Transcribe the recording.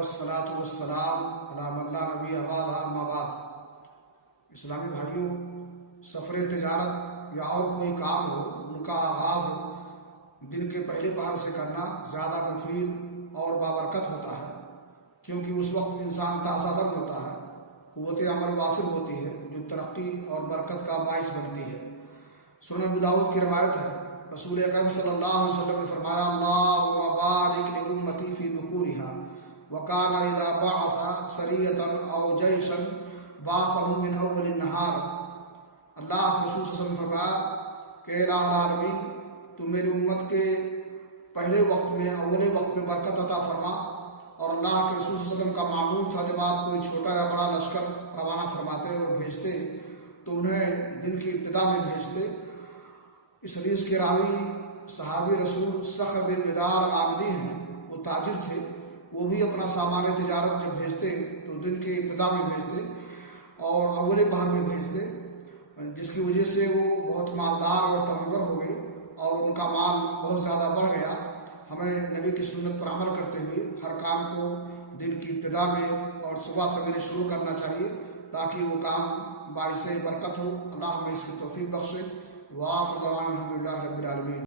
वस्सलातु वस्सलाम अला मन ला नबी अबाद अम्मा बाद। इस्लामी भाइयों, सफ़र तिजारत या और कोई काम हो, उनका आगाज़ दिन के पहले पहर से करना ज़्यादा मुफीद और बाबरकत होता है, क्योंकि उस वक्त इंसान ताज़ादम होता है, क़ुव्वत अमल वाफिर होती है, जो तरक्की और बरकत का बाइस बनती है। सुनन अबू दाऊद की रवायत है, रसूल अकरम सल्लल्लाहु अलैहि वसल्लम ने फरमाया, अल्लाहुम्मा बारिक लि उम्मती फ़ी बुकूरिहा व काना इज़ा बअसा सरियतन औ जैशन बाअसहुम मिन अव्वलिन नहार। अल्लाह के रसूल सल्लल्लाहु अलैहि वसल्लम ने फरमाया कि इलाहुल आलमीन, तू मेरी उम्मत के पहले वक्त में, अव्वले वक्त में बरकत अता फरमा। और अल्लाह के रसूल सल्लल्लाहु अलैहि वसल्लम का मामूल था, जब आप कोई छोटा या बड़ा लश्कर रवाना फरमाते और भेजते तो उन्हें दिन की इब्तिदा में भेजते। इस हदीस के रावी सहाबी रसूल सख्र बिन इदार आमदी हैं, वो ताजिर थे। वो भी अपना सामान तिजारत जब भेजते तो दिन के इब्तिदा में भेजते और अव्वले पहर में भेजते, जिसकी वजह से वो बहुत मालदार और तमंगर हो गए और उनका माल बहुत ज़्यादा बढ़ गया। हमें नबी की सुन्नत पर अमल करते हुए हर काम को दिन की इब्तिदा में और सुबह सवेरे शुरू करना चाहिए, ताकि वो काम बाइसे बरकत हो। अल्लाह हमें इसकी तौफीक बख्शे। वाह अल्हम्दुलिल्लाह रब्बिल आलमीन।